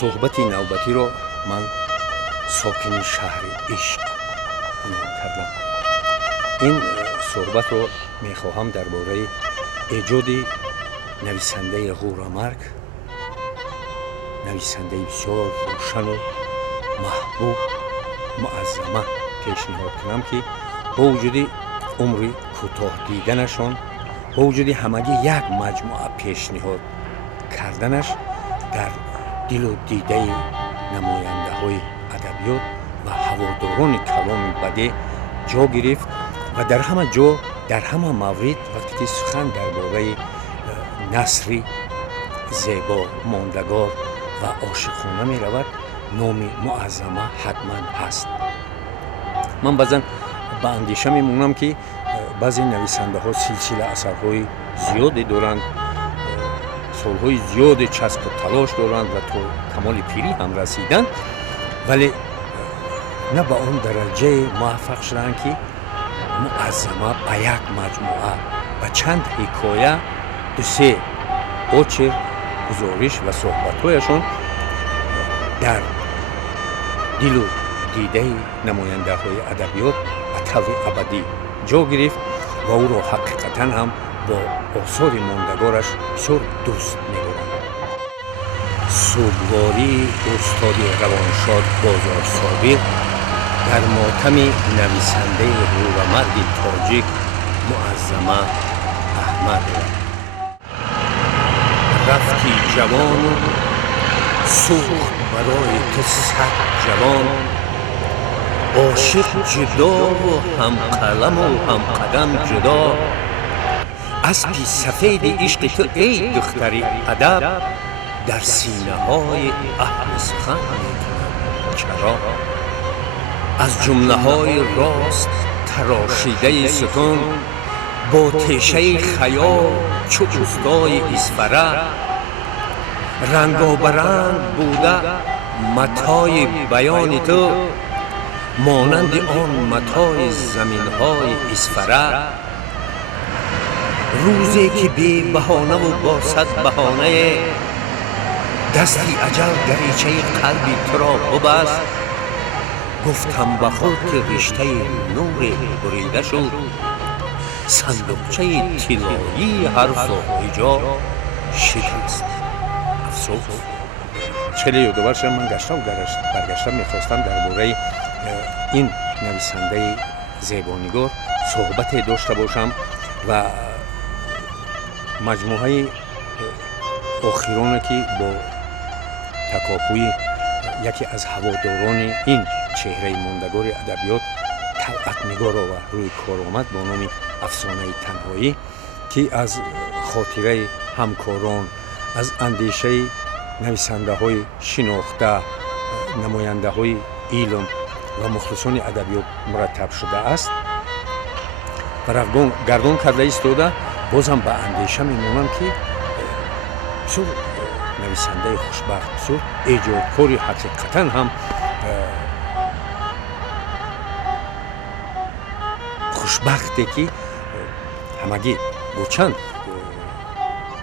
صحبت نوبتی رو من ساکن شهر عشق عنوان کردم. این صحبت رو میخواهم درباره ایجاد نویسنده غورامرگ، نویسنده بسیار روشن و محبوب معظمه پیشنهاد کنم که با وجود عمر کوتاه دیدنشان، با وجود همگی یک مجموعه پیشنهاد کردنش در دل و دیده نماینده های ادبیات و هواداران کلام بده جا گرفت و در همه جا، در همه مورد وقتی که سخن درباره نثر زیبا، ماندگار و عاشقانه می رود، نام معظمه حتما هست. من بعضا به اندیشه می مونم که بعضی نویسنده ها سلسله اثرهای زیادی دارند، سالهای زیاد چسب و تلاش دارند و تا کمال پیری هم رسیدند، ولی نه به اون درجه موفق شدند که معظمه به یک مجموعه و چند حکایه، دو سه اوچر، گزارش و صحبت‌هایشان در دل و دیده نماینده های ادبیات به طور ابدی جا گرفت و او را حقیقتا هم با آثار ماندگارش بسیار دوست می‌دارند. سوگواری استاد روانشاد بازار صابر در ماتم نویسنده غورامرگ تاجیک معظمه احمد. رفتی جوان و سوخت برای تو صد جوان، عاشق جدا و هم قلم و هم قدم جدا، اسبی سفید عشق تو ای دختر ادب، در سینه های اهل سخن میکنم چرا، از جمله های راست تراشیده ستون، با تیشه خیال چو استای اسفره، رنگابرنگ بوده متای بیان تو، مانند آن متای زمین های اسفره، روزی که بی بهانه و با صد بهانه، دستی اجل دریچه قلبی تو را ببست، گفتم به خود که رشته نور بریده شد، صندوقچه طلایی حرف و هجا شکست. افسوس. 42 ورش من گشتم و برگشتم میخواستم درباره این نویسنده زیبانگار صحبت داشته باشم و مجموعه آخرانه که با تکاپوی یکی از هواداران این چهره ماندگار ادبیات، طلعت نگار و روی کار آمد با نام افسانه تنهایی، که از خاطره همکاران، از اندیشه نویسنده های شناخته، نماینده های علم و مخلصان ادبیات مرتب شده است و گردان کرده ایستاده. بازم به اندیشه میمونم که بسیار نویسنده خوشبخت، بسیار ایجادکاری حقیقتا هم خوشبخته که همگی با چند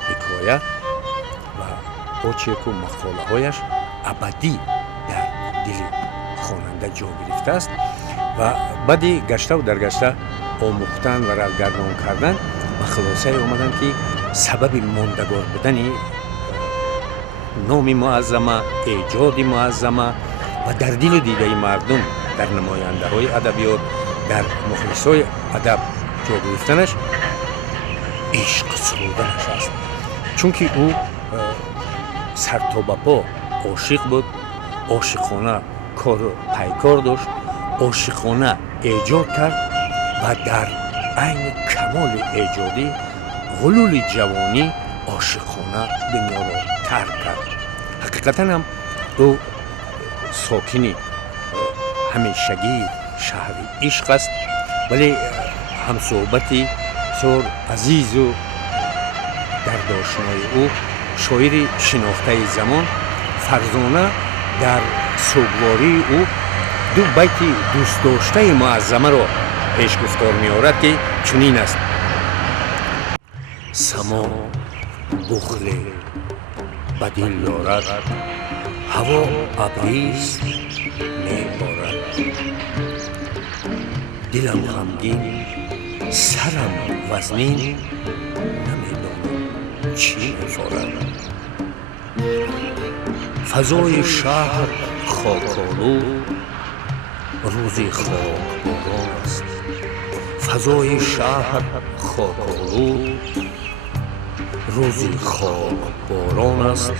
حکایه و اوچک و مقاله هایش ابدی در دل خواننده جا گرفته است و بعدی گشته و درگشته آموختن و گردان کردن و خلاصه آمدن که سبب ماندگار بودن نام معظمه، ایجاد معظمه و در دل و دیده مردم، در نماینده های ادبیات، در مخلص های ادب جا گرفتنش عشق سرودنش است. چون که او سر تا به پا عاشق بود، عاشقانه کار پیکار داشت، عاشقانه ایجاد کرد و در عین کمال ایجادی غلول جوانی عاشقانه دنیا را ترک کرد. حقیقتا هم او ساکنی همیشگی شهر عشق است، ولی هم صحبتی بسیار عزیز و در داشتنای او شاعر شناخته زمان فرزانه در سوگواری او دو بیت دوست داشته معظمه را پیش گفتار می آورد که چنین است: سما بخل بدین دارد، هوا ابریست میبارد، دلم غمگین، سرم وزنین، نمیدانم چی میخورد. فضای شهر خاک‌آلود، روزی خاکباران است. فضای شهر خاک‌آلود، روزی خاکباران است.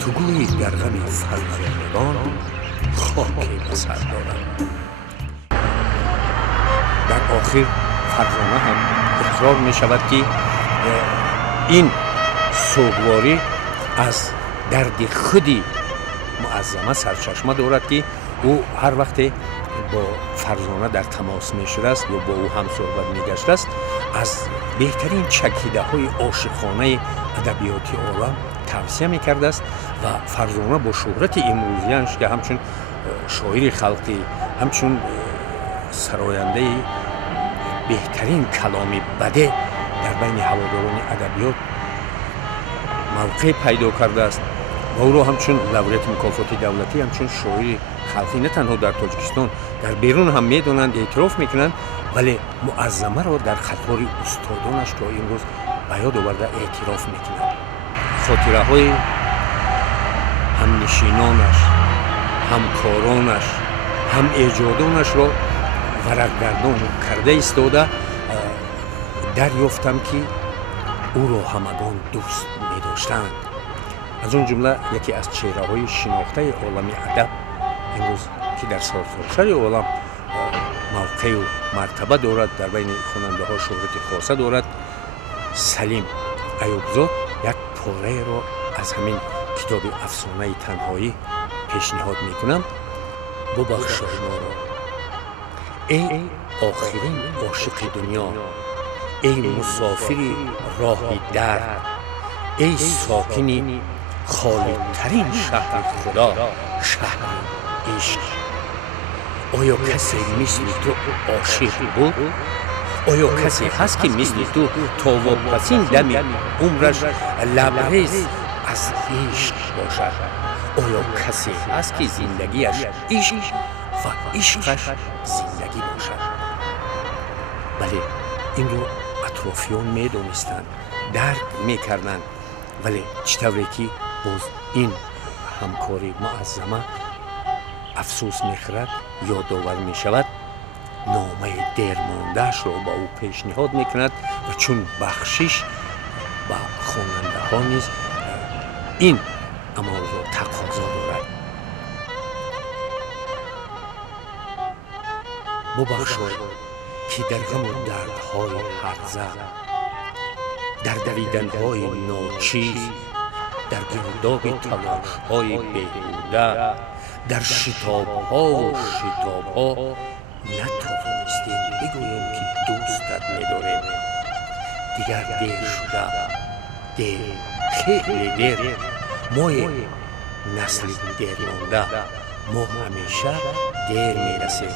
تو گویی در غم فرزندگان خاکی به سر دارد. در آخر فرزانه هم اقرار می شود که این سوگواری از درد خودی معظمه سرچشمه دارد که او هر وقت با فرزانه در تماس می شده است یا با او هم صحبت می گشته است، از بهترین چکیده های عاشقانه ادبیاتی عالم توصیه می کرده است و فرزانه با شهرت امروزیانش که همچون شاعر خلقی، همچون سراینده بهترین کلام بده در بین هواداران ادبیات موقع پیدا کرده است و او را همچون لوریت مکافات دولتی، همچون شاعر خلقی نه تنها در تاجیکستان در بیرون هم میدونند، اعتراف میکنند، ولی معظمه را در خطار استادانش تا امروز به یاد آورده اعتراف میکنند. خاطره های همنشینانش، همکارانش، هم ایجادانش را ورقگردان کرده ایستاده. دریافتم که او را همگان دوست می داشتند. از اون جمله یکی از چهره های شناخته عالم ادب امروز که در سراسر عالم موقع و مرتبه دارد، در بین خواننده ها شهرت خاصه دارد، سلیم ایوبزاد، یک پاره را از همین کتاب افسانه تنهایی پیشنهاد میکنم. ببخش ما را ای آخرین عاشق دنیا، ای مسافری راه درد، ای ساکنی خالی‌ترین شهر خدا، شهر عشق. آیا کسی مثل تو عاشق بود؟ آیا کسی هست که مثل تو تا واپسین دم عمرش لبریز از عشق باشد؟ آیا کسی هست که زندگیش عشق و عشقش زندگی باشد؟ بله، این رو اطرافیان می دانستند، درک می کردند، ولی چطوری که باز این همکاری معظمه افسوس می خورد، یادآور می شود، نامه دیرماندهش را با او پیشنهاد می کند و چون بخشش با خواننده ها نیز این عمل را تقاضا دارد. ببخشید که در غم و دردهای هرزه، در دویدنهای ناچیز، در گرداب تلاشهای بیهوده، در شتابها و شتابها نتوانستیم بگوییم که دوستت می‌داریم. دیگر دیر شده، دیر، خیلی دیر. ما نسل دیر مانده، ما همیشه دیر میرسیم،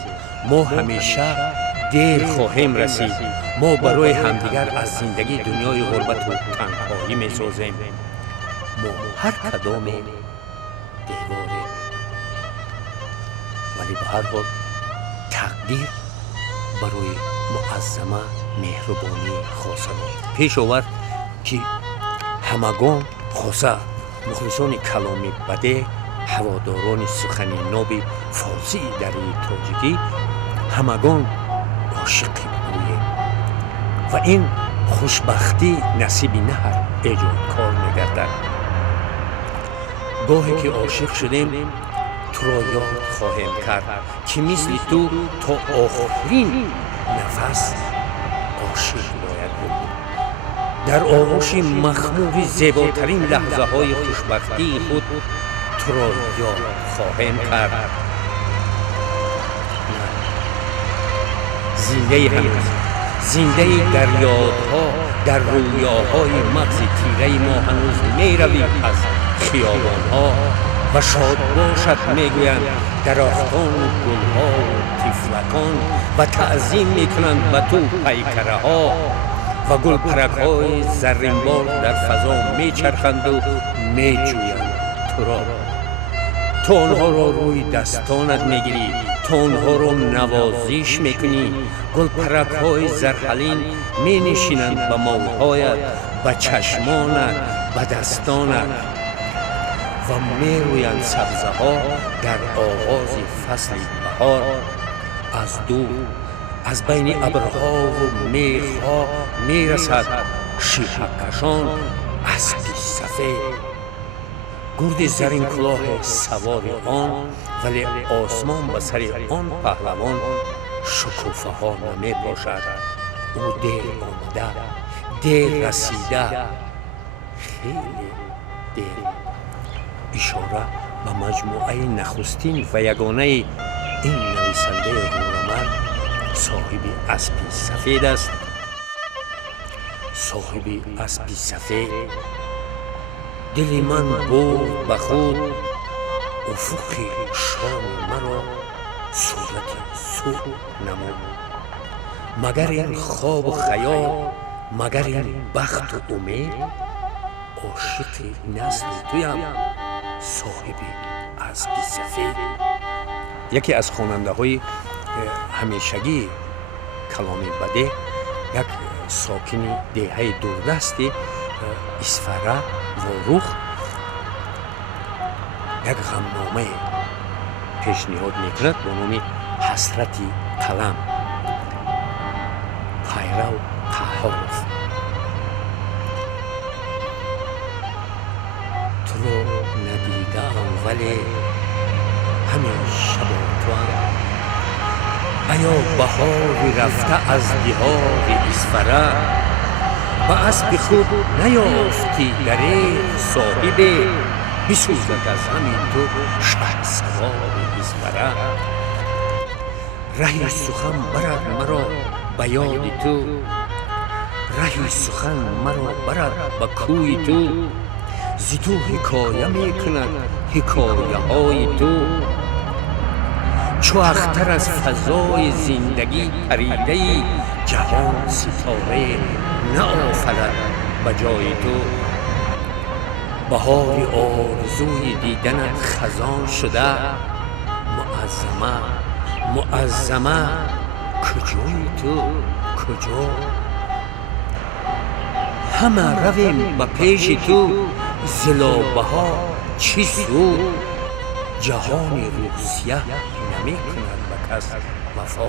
ما همیشه دیر خواهیم رسید. ما برای همدیگر از زندگی دنیای غربت و تنهایی میسازیم. ما هر کدام دیواریم، ولی به هر حال تقدیر برای معظمه مهربانی خاصه دارد. پیش آورد که همگان خاصه مخلصان کلام بده، هواداران سخن ناب فارسی در تاجیکی، همگان عاشق اوییم و این خوشبختی نصیب نه هر ایجادکار می‌گردد. گاهی که عاشق شدیم تو را یاد خواهیم کرد که مثل تو تا آخرین نفس عاشق باید بود. در آغوش مخمور زیباترین لحظه های خوشبختی خود تو را یاد خواهیم کرد. زنده هنوز، زنده در یادها، در رویاهای مغز تیره ما هنوز می رویم از خیابانها و شاد باشد میگویند درختان و گلها و طفلکان و تعظیم میکنند به تو پیکره ها و گل پرک های زرینبار در فضا میچرخند و میجویند تو را تو آنها را روی دستانت میگیری، تو آنها را نوازش میکنی. گل پرک های زرحلین می نشینند به موهایت، به چشمانت، به دستانت و می رویند سبزه ها در آغاز فصل بهار. از دور از بین ابرها و میخ ها می رسد شیهکشان اسبی سفید. گرد زرین کلاه سوار آن، ولی آسمان به سر آن پهلوان شکوفه ها نمی باشد. او دیر آمده، دیر رسیده، خیلی دیر. اشاره به مجموعه نخستین و یگانه این نویسنده هنرمند صاحب اسبی سفید است. صاحب اسبی سفید دل من برد به خود، افق شام مرا صورت سرخ نمود. مگر این خواب و خیال، مگر این بخت و امید، عاشق نسل تویم صاحب اسبی سفید. یکی از خواننده های همیشگی کلام بده، یک ساکن دهه دوردست اسفره و روخ، یک غمنامه پیشنهاد میکند با نام حسرت قلم. پیرو طهارف: تو رو ندیدم ولی همیشه با تو هم. ایا بهاری رفته از دیار اسفره، به اسب خود نیافتی دریغ صاحب، بسوزد از همین تو شهسوار اسفره. رهی سخن برد مرا به یاد تو، رهی سخن مرا برد به کوی تو. ز تو حکایه میکند حکایه های تو، چو اختر از فضای زندگی پریده ای، جهان ستاره نآفرد به جای تو. بهار آرزوی دیدنت خزان شده، معظمه معظمه کجایی تو کجا؟ همه رویم به پیش تو، زلابها چی سود؟ جهان روح سیه نمی کند به کس وفا.